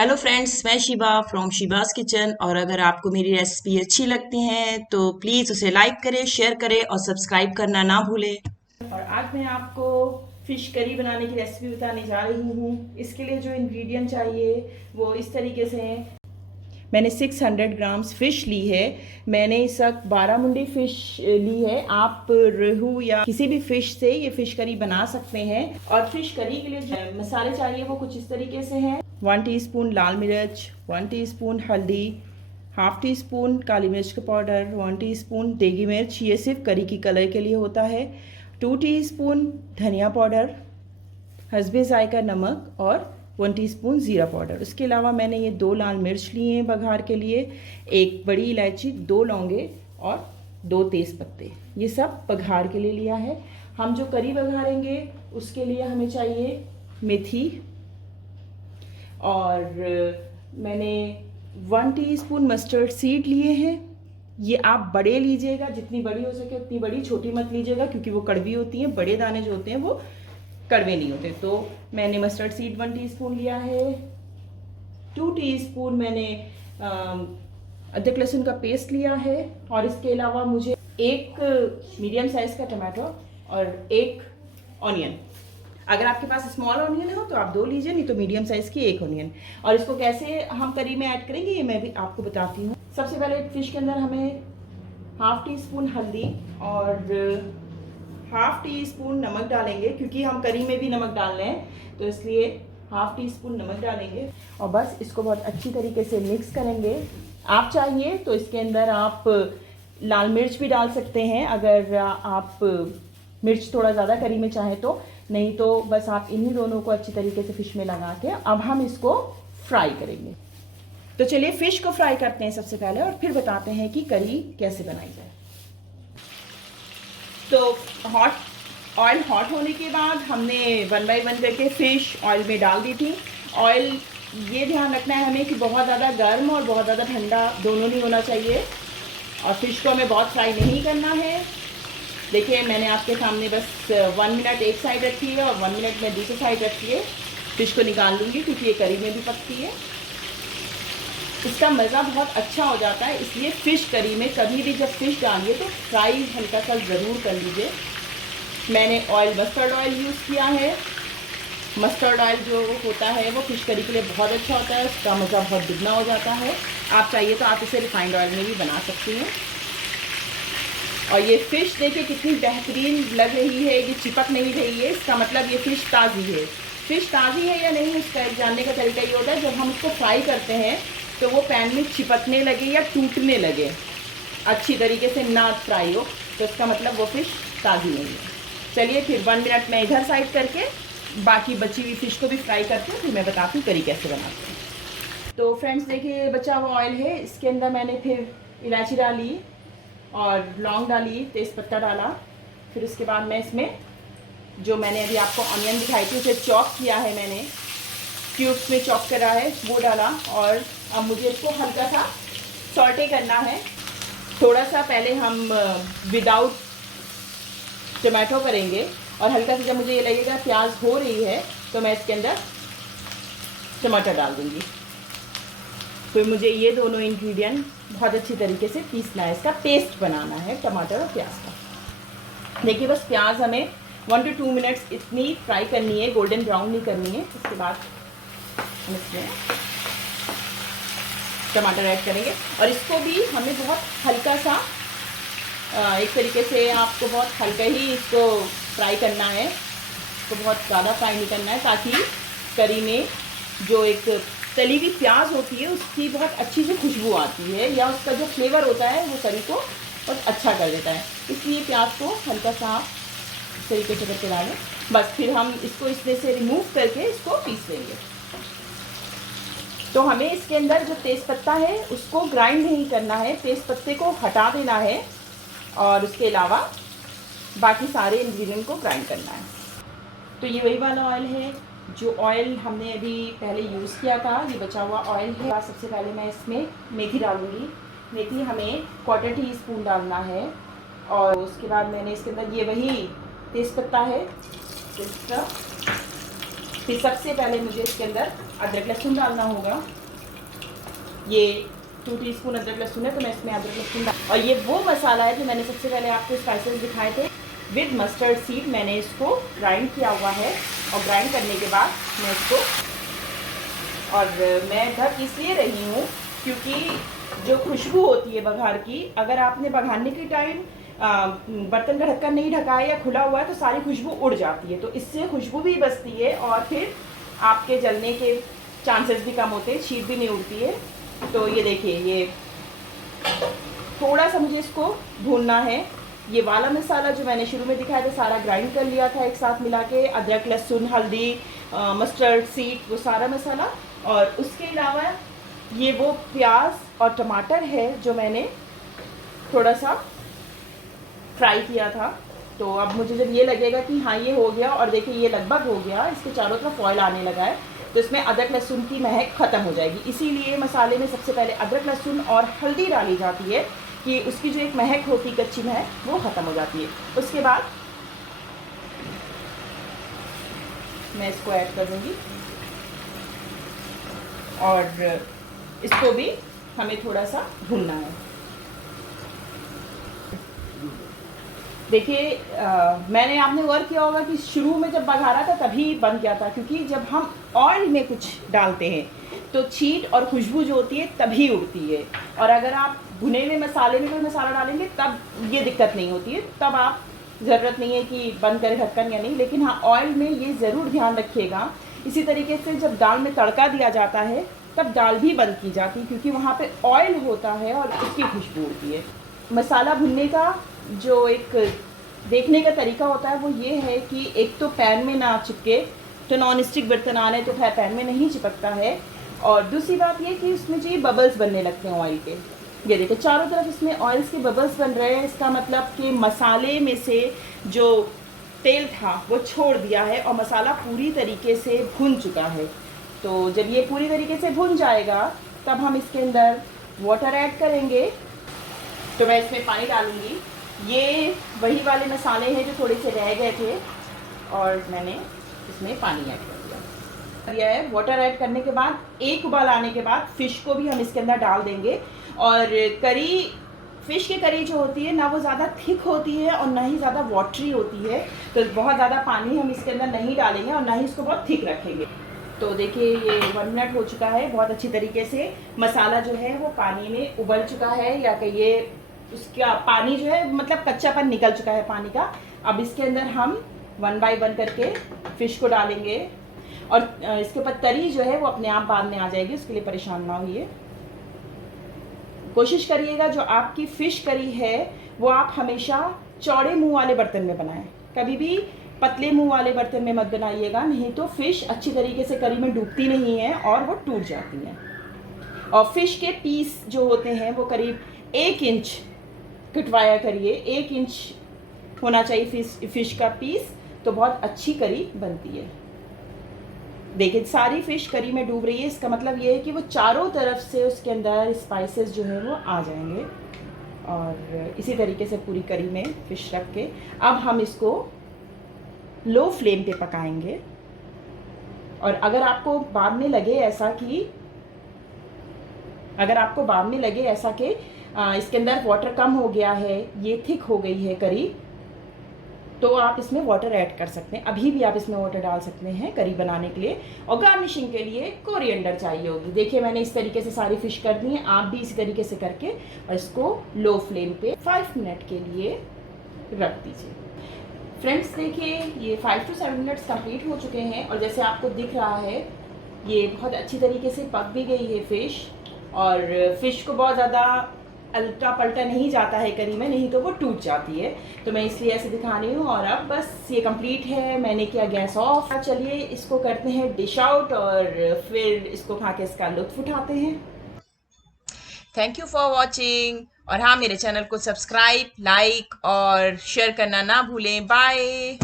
Hello friends, मैं Shiba from Shiba's kitchen. और अगर आपको मेरी रेसिपी अच्छी लगती हैं तो प्लीज़ उसे लाइक करें, शेयर करें और सब्सक्राइब करना ना भूलें। और आज मैं आपको फ़िश करी बनाने की रेसिपी बताने जा रही हूँ। इसके लिए जो इंग्रेडिएंट चाहिए वो इस तरीके से हैं। मैंने 600 ग्राम्स फ़िश ली है। मैंने इस वक्त बारामुंडी फ़िश ली है। आप रोहू या किसी भी फ़िश से ये फ़िश करी बना सकते हैं। और फ़िश करी के लिए जो मसाले चाहिए वो कुछ इस तरीके से हैं। 1 टीस्पून लाल मिर्च, 1 टीस्पून हल्दी, हाफ टी स्पून काली मिर्च का पाउडर, 1 टीस्पून देगी मिर्च, ये सिर्फ करी की कलर के लिए होता है, 2 टीस्पून धनिया पाउडर, हस्बे जायका नमक और 1 टीस्पून ज़ीरा पाउडर। उसके अलावा मैंने ये 2 लाल मिर्च लिए हैं बघार के लिए, 1 बड़ी इलायची, 2 लौंगे और 2 तेज़ पत्ते। ये सब बघार के लिए लिया है। हम जो करी बघारेंगे उसके लिए हमें चाहिए मेथी, और मैंने 1 टीस्पून मस्टर्ड सीड लिए हैं। ये आप बड़े लीजिएगा, जितनी बड़ी हो सके उतनी बड़ी, छोटी मत लीजिएगा क्योंकि वो कड़वी होती हैं। बड़े दाने जो होते हैं वो कड़वे नहीं होते। तो मैंने मस्टर्ड सीड 1 टीस्पून लिया है। 2 टीस्पून मैंने अदरक लहसुन का पेस्ट लिया है। और इसके अलावा मुझे 1 मीडियम साइज़ का टमाटो और 1 ऑनियन। अगर आपके पास स्मॉल ऑनियन हो तो आप 2 लीजिए, नहीं तो मीडियम साइज़ की 1 ऑनियन। और इसको कैसे हम करी में ऐड करेंगे ये मैं भी आपको बताती हूँ। सबसे पहले फ़िश के अंदर हमें हाफ टी स्पून हल्दी और हाफ टी स्पून नमक डालेंगे, क्योंकि हम करी में भी नमक डालने हैं तो इसलिए हाफ टी स्पून नमक डालेंगे। और बस इसको बहुत अच्छी तरीके से मिक्स करेंगे। आप चाहिए तो इसके अंदर आप लाल मिर्च भी डाल सकते हैं, अगर आप मिर्च थोड़ा ज़्यादा करी में चाहें तो। नहीं तो बस आप इन्हीं दोनों को अच्छी तरीके से फ़िश में लगा के अब हम इसको फ्राई करेंगे। तो चलिए फ़िश को फ्राई करते हैं सबसे पहले, और फिर बताते हैं कि करी कैसे बनाई जाए। तो ऑयल हॉट होने के बाद हमने 1 बाय 1 करके फ़िश ऑयल में डाल दी थी। ऑयल ये ध्यान रखना है हमें कि बहुत ज़्यादा गर्म और बहुत ज़्यादा ठंडा दोनों नहीं होना चाहिए। और फ़िश को हमें बहुत फ्राई नहीं करना है। देखिए मैंने आपके सामने बस 1 मिनट एक साइड रखी है और 1 मिनट में दूसरी साइड रखी है। फ़िश को निकाल लूँगी क्योंकि ये करी में भी पकती है। इसका मज़ा बहुत अच्छा हो जाता है, इसलिए फ़िश करी में कभी भी जब फ़िश डालिए तो फ्राई हल्का सा ज़रूर कर लीजिए। मैंने मस्टर्ड ऑयल यूज़ किया है। मस्टर्ड ऑयल जो होता है वो फ़िश करी के लिए बहुत अच्छा होता है, उसका मज़ा बहुत दुगना हो जाता है। आप चाहिए तो आप इसे रिफाइंड ऑयल में भी बना सकती हैं। और ये फ़िश देखिए कितनी बेहतरीन लग रही है, ये चिपक नहीं रही है, इसका मतलब ये फ़िश ताज़ी है। फ़िश ताज़ी है या नहीं इसका जानने का तरीका ये होता है, जब हम उसको फ्राई करते हैं तो वो पैन में चिपकने लगे या टूटने लगे, अच्छी तरीके से ना फ्राई हो, तो इसका मतलब वो फ़िश ताज़ी नहीं है। चलिए फिर 1 मिनट में इधर साइड करके बाकी बची हुई फ़िश को भी फ्राई करते हैं, फिर मैं बताती हूँ करी कैसे बनाते हैं। तो फ्रेंड्स देखिए बचा हुआ ऑयल है, इसके अंदर मैंने फिर इलायची डाली और लौंग डाली, तेज़पत्ता डाला। फिर उसके बाद मैं इसमें जो मैंने अभी आपको ऑनियन दिखाई थी उसे चॉप किया है, मैंने क्यूब्स में चॉप करा है, वो डाला। और अब मुझे इसको हल्का सा सॉटे करना है। थोड़ा सा पहले हम विदाउट टमाटो करेंगे, और हल्का सा जब मुझे ये लगेगा प्याज हो रही है तो मैं इसके अंदर टमाटर डाल दूँगी। फिर मुझे ये दोनों इंग्रेडिएंट बहुत अच्छी तरीके से पीसना है, इसका पेस्ट बनाना है टमाटर और प्याज का। देखिए बस प्याज हमें 1 to 2 मिनट्स इतनी फ्राई करनी है, गोल्डन ब्राउन नहीं करनी है। उसके बाद हम इसमें टमाटर ऐड करेंगे और इसको भी हमें बहुत हल्का सा एक तरीके से आपको बहुत हल्का ही इसको फ्राई करना है, इसको बहुत ज़्यादा फ्राई नहीं करना है, ताकि करी में जो एक तली हुई प्याज होती है उसकी बहुत अच्छी सी खुशबू आती है, या उसका जो फ्लेवर होता है वो करी को बहुत अच्छा कर देता है। इसलिए प्याज को हल्का सा इस तरीके से करके डालें। बस फिर हम इसको इसमें से रिमूव करके इसको पीस लेंगे। तो हमें इसके अंदर जो तेज़पत्ता है उसको ग्राइंड नहीं करना है, तेज़पत्ते को हटा देना है और उसके अलावा बाकी सारे इंग्रेडिएंट को ग्राइंड करना है। तो ये वही वाला ऑयल है जो ऑयल हमने अभी पहले यूज़ किया था, ये बचा हुआ ऑयल है। सबसे पहले मैं इसमें मेथी डालूँगी। मेथी हमें 1/4 टीस्पून डालना है। और उसके बाद मैंने इसके अंदर ये वही तेज़पत्ता है, इसका फिर सबसे पहले मुझे इसके अंदर अदरक लहसुन डालना होगा। ये 2 टीस्पून अदरक लहसुन है, तो मैं इसमें अदरक लहसुन डाल। और ये वो मसाला है जो मैंने सबसे पहले आपको स्पाइसेस दिखाए थे। विद मस्टर्ड सीड मैंने इसको ग्राइंड किया हुआ है, और ग्राइंड करने के बाद मैं इसको, और मैं ढक इसलिए रही हूँ क्योंकि जो खुशबू होती है बघार की, अगर आपने बघारने के टाइम बर्तन का ढक्कन नहीं ढका है या खुला हुआ है तो सारी खुशबू उड़ जाती है, तो इससे खुशबू भी बचती है और फिर आपके जलने के चांसेस भी कम होते हैं, शीत भी नहीं उड़ती है। तो ये देखिए, ये थोड़ा सा मुझे इसको भूनना है। ये वाला मसाला जो मैंने शुरू में दिखाया था सारा ग्राइंड कर लिया था एक साथ मिला के, अदरक लहसुन हल्दी मस्टर्ड सीड वो सारा मसाला। और उसके अलावा ये वो प्याज और टमाटर है जो मैंने थोड़ा सा फ्राई किया था। तो अब मुझे जब ये लगेगा कि हाँ ये हो गया, और देखिए ये लगभग हो गया, इसके चारों तरफ ऑयल आने लगा है, तो इसमें अदरक लहसुन की महक ख़त्म हो जाएगी। इसीलिए मसाले में सबसे पहले अदरक लहसुन और हल्दी डाली जाती है कि उसकी जो एक महक होती, कच्ची महक, वो ख़त्म हो जाती है। उसके बाद मैं इसको ऐड कर दूँगी, और इसको भी हमें थोड़ा सा भूनना है। देखिए मैंने आपने वर्क किया होगा कि शुरू में जब बघारा था तभी बन गया था, क्योंकि जब हम ऑयल में कुछ डालते हैं तो छींट और खुशबू जो होती है तभी उड़ती है, और अगर आप भुने हुए मसाले में कोई मसाला डालेंगे तब ये दिक्कत नहीं होती है, तब आप ज़रूरत नहीं है कि बंद करें ढक्कन या नहीं। लेकिन हाँ, ऑयल में ये ज़रूर ध्यान रखिएगा। इसी तरीके से जब दाल में तड़का दिया जाता है तब दाल भी बंद की जाती है, क्योंकि वहाँ पे ऑयल होता है और उसकी खुशबू होती है। मसाला भुनने का जो एक देखने का तरीका होता है वो ये है कि एक तो पैन में ना चिपके, तो नॉन स्टिक बर्तन आने तो खैर पैन में नहीं चिपकता है, और दूसरी बात ये कि उसमें जो ये बबल्स बनने लगते हैं ऑयल के, ये देखिए चारों तरफ इसमें ऑयल्स के बबल्स बन रहे हैं। इसका मतलब कि मसाले में से जो तेल था वो छोड़ दिया है और मसाला पूरी तरीके से भुन चुका है। तो जब ये पूरी तरीके से भुन जाएगा तब हम इसके अंदर वाटर ऐड करेंगे। तो मैं इसमें पानी डालूँगी। ये वही वाले मसाले हैं जो थोड़े से रह गए थे, और मैंने इसमें पानी ऐड कर दिया है। वाटर ऐड करने के बाद एक उबाल आने के बाद फ़िश को भी हम इसके अंदर डाल देंगे। और करी, फ़िश की करी जो होती है ना वो ज़्यादा थिक होती है और ना ही ज़्यादा वाटरी होती है, तो बहुत ज़्यादा पानी हम इसके अंदर नहीं डालेंगे और ना ही इसको बहुत थिक रखेंगे। तो देखिए ये 1 मिनट हो चुका है, बहुत अच्छी तरीके से मसाला जो है वो पानी में उबल चुका है, या कहिए उसका पानी जो है मतलब कच्चापन निकल चुका है पानी का। अब इसके अंदर हम 1 बाय 1 करके फ़िश को डालेंगे, और इसके ऊपर तरी जो है वो अपने आप बाद में आ जाएगी, उसके लिए परेशान ना होइए। कोशिश करिएगा जो आपकी फ़िश करी है वो आप हमेशा चौड़े मुंह वाले बर्तन में बनाएं, कभी भी पतले मुंह वाले बर्तन में मत बनाइएगा, नहीं तो फ़िश अच्छी तरीके से करी में डूबती नहीं है और वो टूट जाती है। और फ़िश के पीस जो होते हैं वो करीब 1 इंच कटवाया करिए, 1 इंच होना चाहिए फ़िश का पीस, तो बहुत अच्छी करी बनती है। देखिए सारी फ़िश करी में डूब रही है, इसका मतलब ये है कि वो चारों तरफ से उसके अंदर स्पाइसेस जो है वो आ जाएंगे। और इसी तरीके से पूरी करी में फ़िश रख के अब हम इसको लो फ्लेम पे पकाएंगे। और अगर आपको बाद में लगे ऐसा कि इसके अंदर वाटर कम हो गया है, ये थिक हो गई है करी, तो आप इसमें वाटर ऐड कर सकते हैं। अभी भी आप इसमें वाटर डाल सकते हैं करी बनाने के लिए। और गार्निशिंग के लिए कोरिएंडर चाहिए होगी। देखिए मैंने इस तरीके से सारी फ़िश कर दी है, आप भी इसी तरीके से करके और इसको लो फ्लेम पे 5 मिनट के लिए रख दीजिए। फ्रेंड्स देखिए ये 5 to 7 मिनट्स कंप्लीट हो चुके हैं, और जैसे आपको दिख रहा है ये बहुत अच्छी तरीके से पक भी गई है फ़िश। और फ़िश को बहुत ज़्यादा उल्टा पलटा नहीं जाता है करी में, नहीं तो वो टूट जाती है, तो मैं इसलिए ऐसे दिखा रही हूँ। और अब बस ये कंप्लीट है, मैंने किया गैस ऑफ। चलिए इसको करते हैं डिश आउट और फिर इसको खा के इसका लुत्फ उठाते हैं। थैंक यू फॉर वॉचिंग, और हाँ मेरे चैनल को सब्सक्राइब, लाइक और शेयर करना ना भूलें। बाय।